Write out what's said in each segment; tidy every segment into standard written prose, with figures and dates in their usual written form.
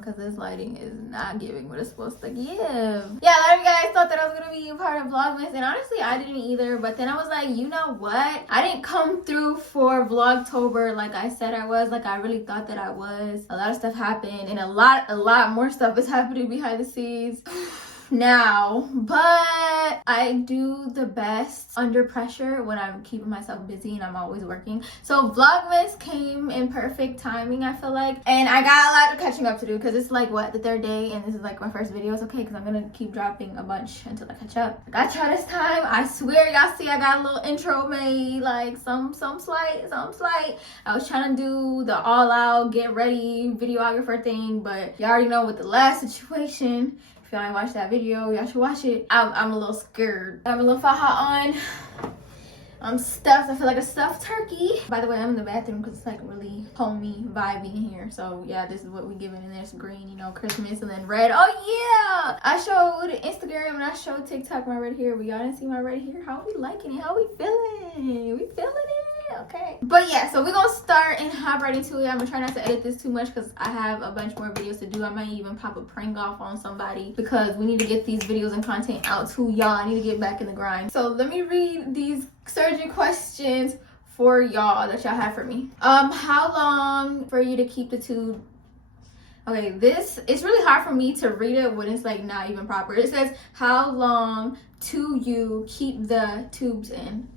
because this lighting is not giving what it's supposed to give. Yeah, a lot of you guys thought that I was gonna be a part of Vlogmas, and honestly I didn't either. But then I was like, you know what, I didn't come through for Vlogtober like I said I was, like I really thought that I was. A lot of stuff happened, and a lot more stuff is happening behind the scenes now, but I do the best under pressure when I'm keeping myself busy and I'm always working. So Vlogmas came in perfect timing, I feel like, and I got a lot of catching up to do because it's like what, the third day, and this is like my first video. It's okay because I'm gonna keep dropping a bunch until I catch up. I got y'all this time. I swear, y'all see I got a little intro made, like some slight. I was trying to do the all out get ready videographer thing, but y'all already know with the last situation. If y'all ain't watched that video, y'all should watch it. I'm a little scared. I have a little faja on. I'm stuffed. I feel like a stuffed turkey. By the way, I'm in the bathroom because it's like really homey, vibey in here. So yeah, this is what we giving. And there's green, you know, Christmas, and then red. Oh yeah! I showed Instagram and I showed TikTok my red hair, but y'all didn't see my red hair. How we liking it? How we feeling? We feeling it? Okay. But yeah, so we're gonna start and hop right into it. I'm gonna try not to edit this too much because I have a bunch more videos to do. I might even pop a prank off on somebody because we need to get these videos and content out to y'all. I need to get back in the grind. So let me read these surgery questions for y'all that y'all have for me. How long for you to keep the tube? Okay, it's really hard for me to read it when it's like not even proper. It says, how long do you keep the tubes in?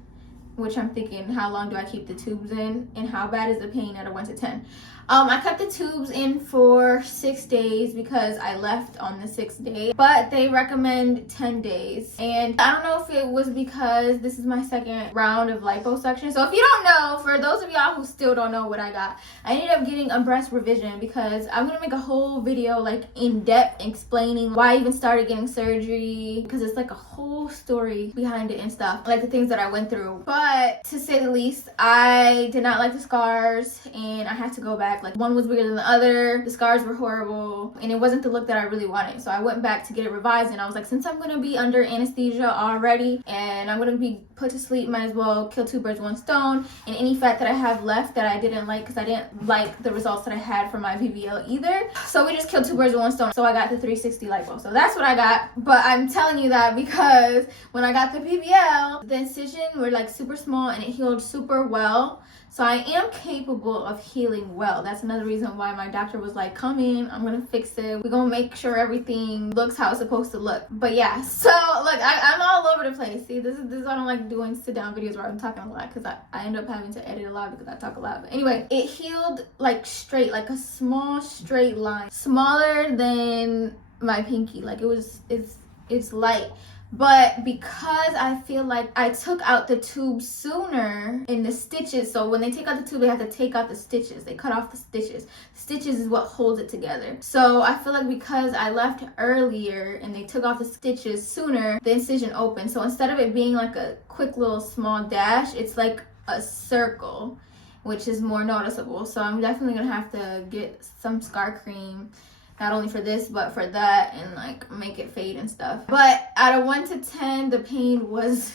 Which I'm thinking, how long do I keep the tubes in? And how bad is the pain at a 1 to 10? I kept the tubes in for 6 days because I left on the 6th day, but they recommend 10 days. And I don't know if it was because this is my second round of liposuction. So if you don't know, for those of y'all who still don't know what I got, I ended up getting a breast revision because I'm gonna make a whole video like in depth explaining why I even started getting surgery, because it's like a whole story behind it and stuff, like the things that I went through. But to say the least, I did not like the scars and I had to go back. Like one was bigger than the other, the scars were horrible, and it wasn't the look that I really wanted. So I went back to get it revised, and I was like, since I'm gonna be under anesthesia already and I'm gonna be put to sleep, might as well kill 2 birds with 1 stone. And any fat that I have left that I didn't like, because I didn't like the results that I had for my BBL either, so we just killed 2 birds with 1 stone. So I got the 360 lipo. So that's what I got. But I'm telling you that because when I got the BBL, the incision were like super small and it healed super well. So I am capable of healing well. That's another reason why my doctor was like, come in, I'm gonna fix it. We're gonna make sure everything looks how it's supposed to look. But yeah, so look, I'm all over the place. See, this is why I don't like doing sit down videos where I'm talking a lot, because I end up having to edit a lot because I talk a lot. But anyway, it healed like straight, like a small straight line, smaller than my pinky. Like it's light. But because I feel like I took out the tube sooner in the stitches, so when they take out the tube, they have to take out the stitches. They cut off the stitches. Stitches is what holds it together. So I feel like because I left earlier and they took off the stitches sooner, the incision opened. So instead of it being like a quick little small dash, it's like a circle, which is more noticeable. So I'm definitely gonna have to get some scar cream, not only for this but for that, and like make it fade and stuff. But out of 1 to 10, the pain was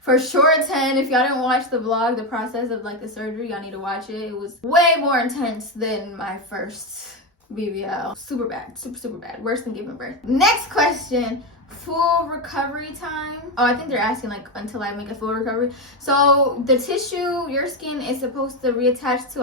for sure 10. If y'all didn't watch the vlog, the process of like the surgery, y'all need to watch it. It was way more intense than my first BBL. Super bad, super bad, worse than giving birth. Next question, full recovery time. Oh, I think they're asking like until I make a full recovery. So the tissue, your skin is supposed to reattach to,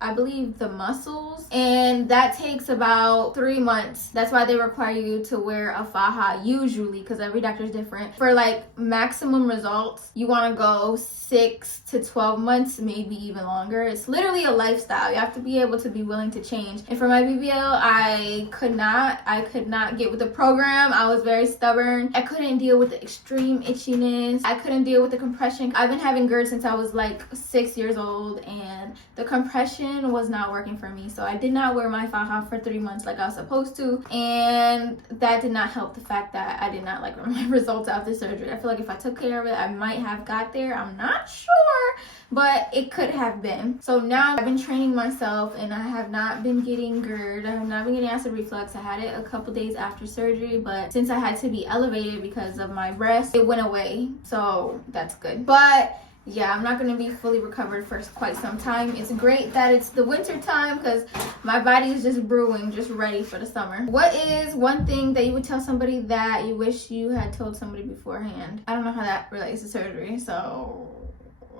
I believe the muscles, and that takes about 3 months. That's why they require you to wear a faja usually, because every doctor is different. For like maximum results, you want to go 6 to 12 months, maybe even longer. It's literally a lifestyle. You have to be able to be willing to change. And for my BBL, I could not get with the program. I was very stubborn. I couldn't deal with the extreme itchiness. I couldn't deal with the compression. I've been having GERD since I was like 6 years old, and the compression was not working for me. So I did not wear my faja for 3 months like I was supposed to, and that did not help the fact that I did not like my results after surgery. I feel like if I took care of it, I might have got there. I'm not sure, but it could have been. So now I've been training myself, and I have not been getting GERD. I have not been getting acid reflux. I had it a couple days after surgery, but since I had to be elevated because of my breast, it went away. So that's good. But yeah, I'm not going to be fully recovered for quite some time. It's great that it's the winter time because my body is just brewing, just ready for the summer. What is one thing that you would tell somebody that you wish you had told somebody beforehand? I don't know how that relates to surgery, so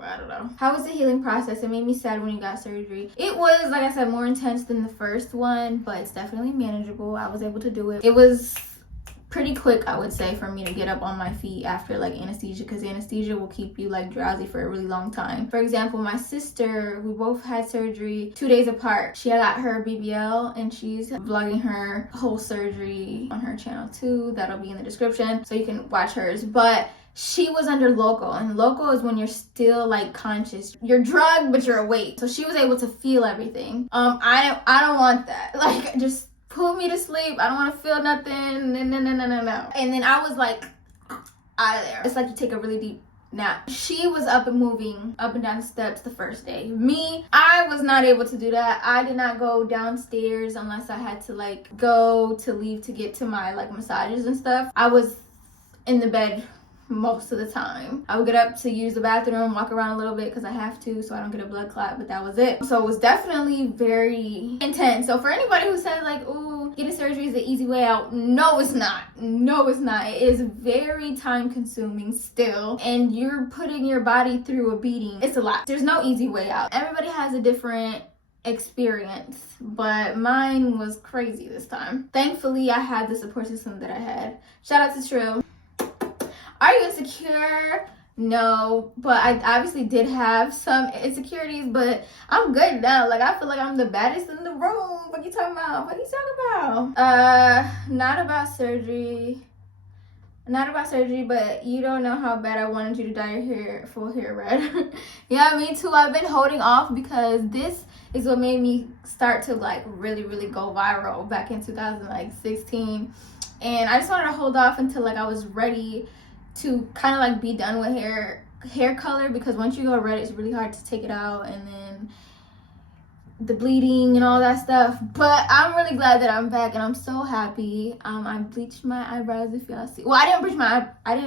I don't know. How was the healing process? It made me sad when you got surgery. It was, like I said, more intense than the first one, but it's definitely manageable. I was able to do it. It was pretty quick, I would say, for me to get up on my feet after like anesthesia, because anesthesia will keep you like drowsy for a really long time. For example, my sister, we both had surgery 2 days apart. She got her BBL and she's vlogging her whole surgery on her channel too. That'll be in the description so you can watch hers. But she was under loco, and loco is when you're still like conscious. You're drugged but you're awake, so she was able to feel everything. I don't want that. Like, just put me to sleep. I don't want to feel nothing. No. And then I was like out of there. It's like you take a really deep nap. She was up and moving up and down the steps the first day. Me, I was not able to do that. I did not go downstairs unless I had to like go to leave to get to my like massages and stuff. I was in the bed most of the time. I would get up to use the bathroom, walk around a little bit because I have to so I don't get a blood clot, but that was it. So it was definitely very intense. So for anybody who says like, ooh, getting surgery is the easy way out, no it's not. No it's not. It is very time consuming still, and you're putting your body through a beating. It's a lot. There's no easy way out. Everybody has a different experience, but mine was crazy this time. Thankfully I had the support system that I had. Shout out to Trill. Are you insecure? No, but I obviously did have some insecurities, but I'm good now. Like, I feel like I'm the baddest in the room. What you talking about? What you talking about? Not about surgery. Not about surgery, but you don't know how bad I wanted you to dye your hair, full hair red. Yeah, me too. I've been holding off because this is what made me start to like really go viral back in 2016. And I just wanted to hold off until like I was ready to kind of like be done with hair color, because once you go red it's really hard to take it out, and then the bleeding and all that stuff. But I'm really glad that I'm back and I'm so happy. I bleached my eyebrows, if y'all see. Well, I didn't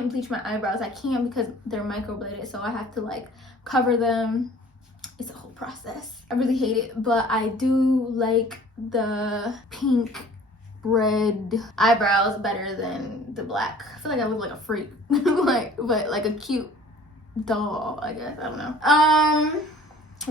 bleach my eyebrows. I can't because they're microbladed, so I have to like cover them. It's a whole process. I really hate it, but I do like the pink red eyebrows better than the black. I feel like I look like a freak. but like a cute doll, I guess. I don't know.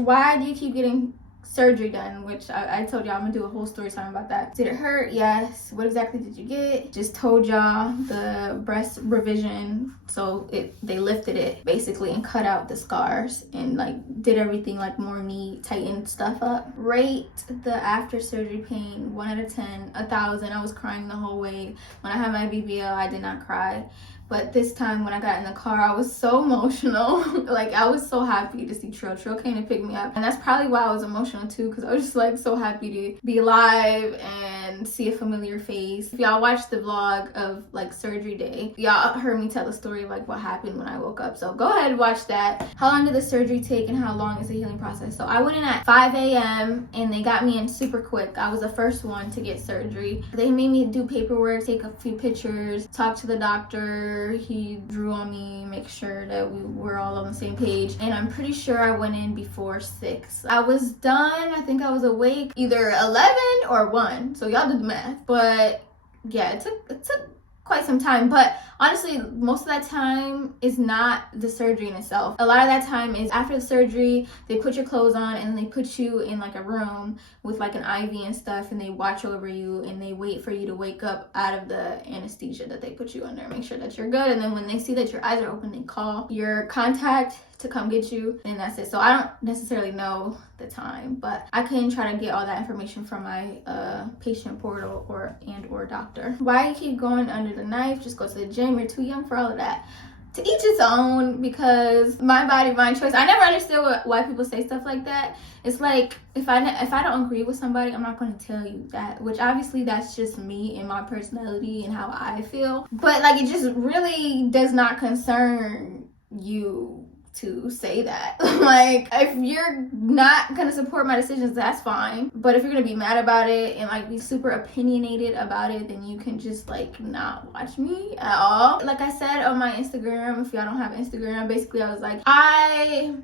Why do you keep getting surgery done? Which I told y'all I'm gonna do a whole story time about that. Did it hurt? Yes. What exactly did you get? Just told y'all the breast revision. So they lifted it basically and cut out the scars and like did everything like more neat, tightened stuff up. Rate the after surgery pain 1 out of 10, 1,000. I was crying the whole way. When I had my BBL, I did not cry. But this time when I got in the car, I was so emotional. Like, I was so happy to see Trill. Trill came to pick me up. And that's probably why I was emotional too, because I was just like so happy to be alive and see a familiar face. If y'all watched the vlog of like surgery day, y'all heard me tell the story of like what happened when I woke up. So go ahead and watch that. How long did the surgery take and how long is the healing process? So I went in at 5 a.m. and they got me in super quick. I was the first one to get surgery. They made me do paperwork, take a few pictures, talk to the doctor. He drew on me, make sure that we were all on the same page, and I'm pretty sure I went in before 6. I was done. I think I was awake either 11 or 1, so y'all do the math. But yeah, it took quite some time, but honestly most of that time is not the surgery in itself. A lot of that time is after the surgery. They put your clothes on and they put you in like a room with like an IV and stuff, and they watch over you and they wait for you to wake up out of the anesthesia that they put you under, make sure that you're good, and then when they see that your eyes are open, they call your contact to come get you, and that's it. So I don't necessarily know the time, but I can try to get all that information from my patient portal or doctor. Why you keep going under the knife? Just go to the gym. You're too young for all of that. To each its own, because my body, my choice. I never understood why people say stuff like that. It's like if I don't agree with somebody, I'm not going to tell you that, which obviously that's just me and my personality and how I feel. But like, it just really does not concern you to say that. Like, if you're not gonna support my decisions, that's fine. But if you're gonna be mad about it and like be super opinionated about it, then you can just like not watch me at all. Like I said on my Instagram, if y'all don't have Instagram, basically I was like, I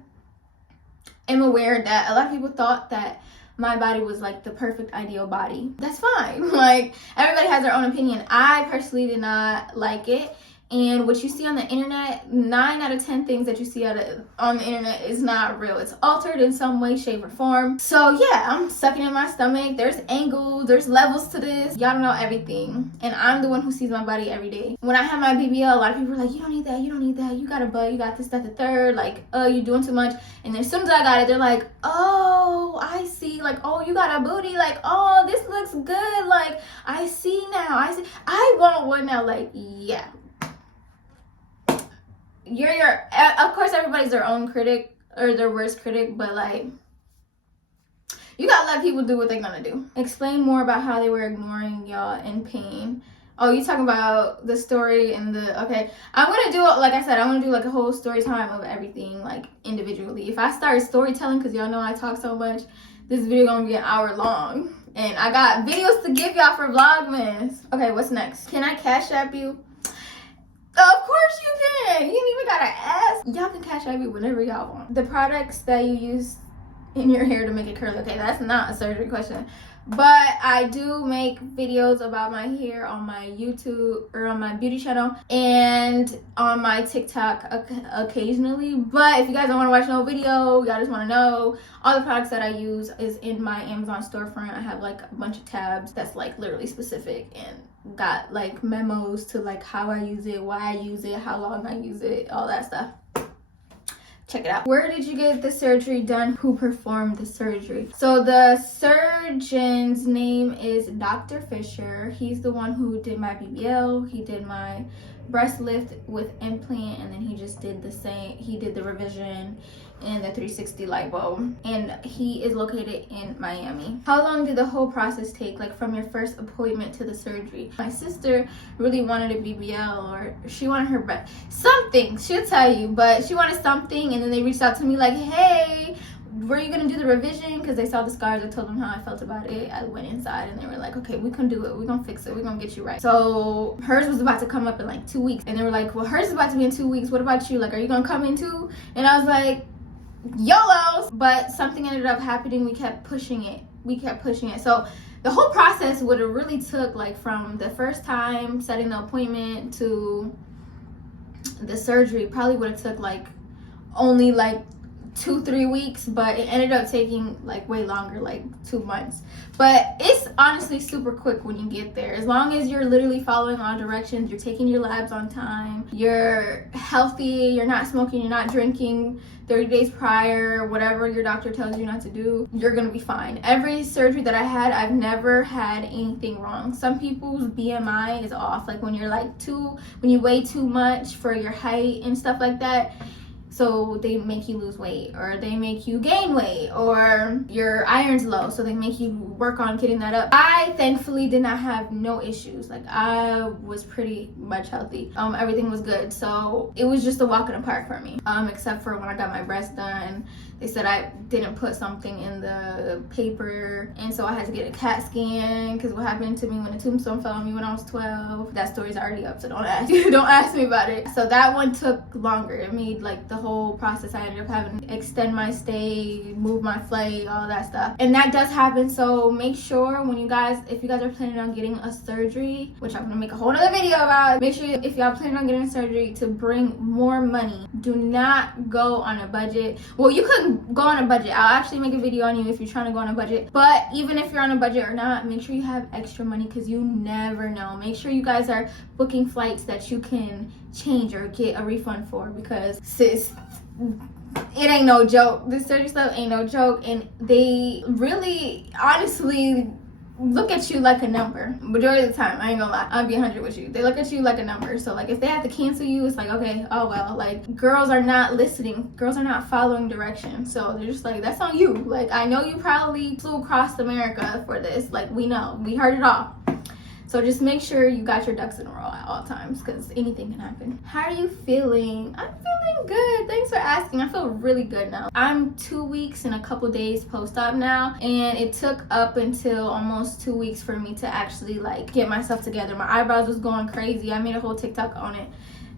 am aware that a lot of people thought that my body was like the perfect ideal body. That's fine. Like, everybody has their own opinion. I personally did not like it. And what you see on the internet, 9 out of 10 things that you see on the internet is not real. It's altered in some way, shape, or form. So yeah, I'm sucking in my stomach. There's angles, there's levels to this. Y'all don't know everything. And I'm the one who sees my body every day. When I had my BBL, a lot of people were like, you don't need that, you don't need that. You got a butt, you got this, that, the third. Like, oh, you're doing too much. And then as soon as I got it, they're like, oh, I see. Like, oh, you got a booty. Like, oh, this looks good. Like, I see now. I see. I want one now. Like, yeah. Of course, everybody's their own critic or their worst critic, but like, you gotta let people do what they're gonna do. Explain more about how they were ignoring y'all in pain. Oh, you talking about the story and the, okay. I'm gonna do, like I said, I'm gonna do like a whole story time of everything, like individually. If I start storytelling, because y'all know I talk so much, this video gonna be an hour long. And I got videos to give y'all for Vlogmas. Okay, what's next? Can I Cash App you? Of course you can. You ain't even gotta ask. Y'all can Cash App me whenever y'all want. The products that you use in your hair to make it curly. Okay, that's not a surgery question. But I do make videos about my hair on my YouTube or on my beauty channel and on my TikTok occasionally. But if you guys don't want to watch no video, y'all just want to know, all the products that I use is in my Amazon storefront. I have like a bunch of tabs that's like literally specific and got like memos to like how I use it, why I use it, how long I use it, all that stuff. Check it out. Where did you get the surgery done? Who performed the surgery? So the surgeon's name is Dr. Fisher. He's the one who did my BBL. He did my breast lift with implant, and then he just did the same. He did the revision and the 360 lipo, and he is located in Miami. How long did the whole process take, like from your first appointment to the surgery? My sister really wanted a BBL, or she wanted her breast, something, she'll tell you, but she wanted something, and then they reached out to me like, hey, were you gonna do the revision? Because they saw the scars. I told them how I felt about it. I went inside and they were like, okay, we can do it, we're gonna fix it, we're gonna get you right. So hers was about to come up in like 2 weeks, and they were like, well, hers is about to be in 2 weeks, what about you? Like, are you gonna come in too? And I was like, YOLO. But something ended up happening. We kept pushing it. So the whole process would have really took like from the first time setting the appointment to the surgery, probably would have took like only like 2-3 weeks, but it ended up taking like way longer, like 2 months. But it's honestly super quick when you get there, as long as you're literally following all directions, you're taking your labs on time, you're healthy, you're not smoking, you're not drinking 30 days prior, whatever your doctor tells you not to do, you're gonna be fine. Every surgery that I had, I've never had anything wrong. Some people's BMI is off, like when you're like when you weigh too much for your height and stuff like that, so they make you lose weight, or they make you gain weight, or your iron's low, so they make you work on getting that up. I thankfully did not have no issues. Like, I was pretty much healthy. Everything was good, so it was just a walk in the park for me. Except for when I got my breast done, they said I didn't put something in the paper, and so I had to get a CAT scan, because what happened to me when the tombstone fell on me when I was 12, that story's already up, so don't ask me about it. So that one took longer. It made like the whole process, I ended up having to extend my stay, move my flight, all that stuff, and that does happen. So make sure when if you guys are planning on getting a surgery, which I'm gonna make a whole other video about, make sure if y'all planning on getting a surgery to bring more money. Do not go on a budget. Well, you could go on a budget. I'll actually make a video on you if you're trying to go on a budget, but even if you're on a budget or not, make sure you have extra money, because you never know. Make sure you guys are booking flights that you can change or get a refund for, because sis, it ain't no joke. This surgery stuff ain't no joke, and they really honestly look at you like a number majority of the time. I ain't gonna lie, I'll be 100 with you. They look at you like a number. So like, if they have to cancel you, it's like, okay, oh well. Like, girls are not listening, girls are not following directions, so they're just like, that's on you. Like, I know you probably flew across America for this, like, we know, we heard it all. So just make sure you got your ducks in a row at all times, because anything can happen. How are you feeling? I'm feeling good. Thanks for asking. I feel really good now. I'm 2 weeks and a couple days post-op now, and it took up until almost 2 weeks for me to actually like get myself together. My eyebrows was going crazy. I made a whole TikTok on it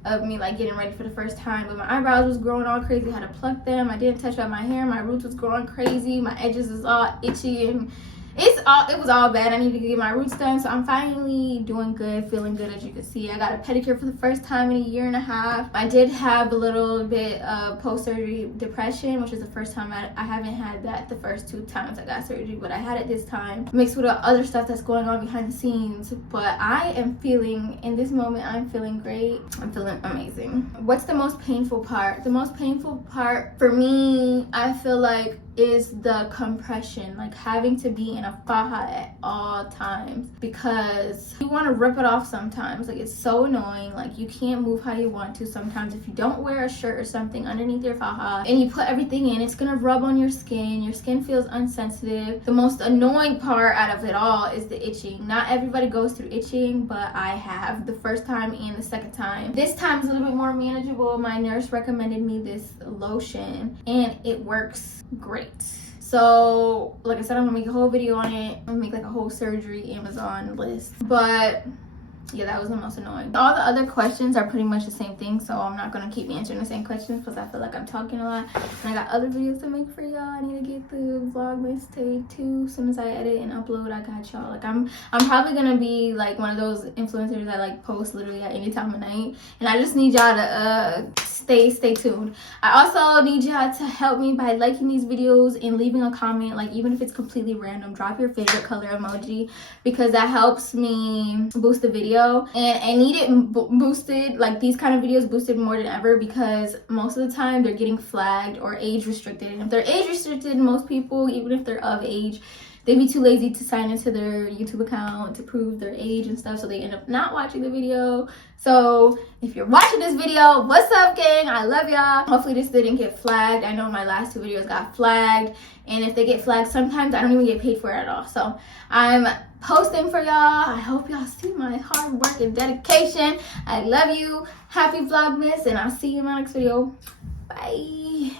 of me like getting ready for the first time, but my eyebrows was growing all crazy. I had to pluck them. I didn't touch up my hair. My roots was growing crazy. My edges was all itchy, and it was all bad. I needed to get my roots done. So I'm finally doing good, feeling good. As you can see, I got a pedicure for the first time in a year and a half. I did have a little bit of post-surgery depression, which is the first time I haven't had that the first 2 times I got surgery, but I had it this time, mixed with the other stuff that's going on behind the scenes. But I am feeling, in this moment, I'm feeling great. I'm feeling amazing. What's the most painful part? The most painful part for me, I feel like, is the compression, like having to be in a faja at all times, because you want to rip it off sometimes. Like, it's so annoying. Like, you can't move how you want to sometimes. If you don't wear a shirt or something underneath your faja and you put everything in, it's gonna rub on your skin. Your skin feels unsensitive. The most annoying part out of it all is the itching. Not everybody goes through itching, but I have, the first time and the second time. This time is a little bit more manageable. My nurse recommended me this lotion and it works great. So like I said, I'm gonna make a whole video on it. I'm gonna make like a whole surgery Amazon list. But yeah, that was the most annoying. All the other questions are pretty much the same thing, so I'm not gonna keep answering the same questions because I feel like I'm talking a lot and I got other videos to make for y'all. I need to get the VLOGMAS Day 2. As soon as I edit and upload, I got y'all. Like, I'm probably gonna be like one of those influencers that like post literally at any time of night, and I just need y'all to stay tuned. I also need y'all to help me by liking these videos and leaving a comment. Like, even if it's completely random, drop your favorite color emoji, because that helps me boost the video. And I need it boosted, like these kind of videos boosted more than ever, because most of the time they're getting flagged or age restricted. And if they're age restricted, most people, even if they're of age, they'd be too lazy to sign into their YouTube account to prove their age and stuff, so they end up not watching the video. So if you're watching this video, what's up, gang? I love y'all. Hopefully this didn't get flagged. I know my last 2 videos got flagged, and if they get flagged, sometimes I don't even get paid for it at all. So I'm posting for y'all. I hope y'all see my hard work and dedication. I love you. Happy Vlogmas, and I'll see you in my next video. Bye.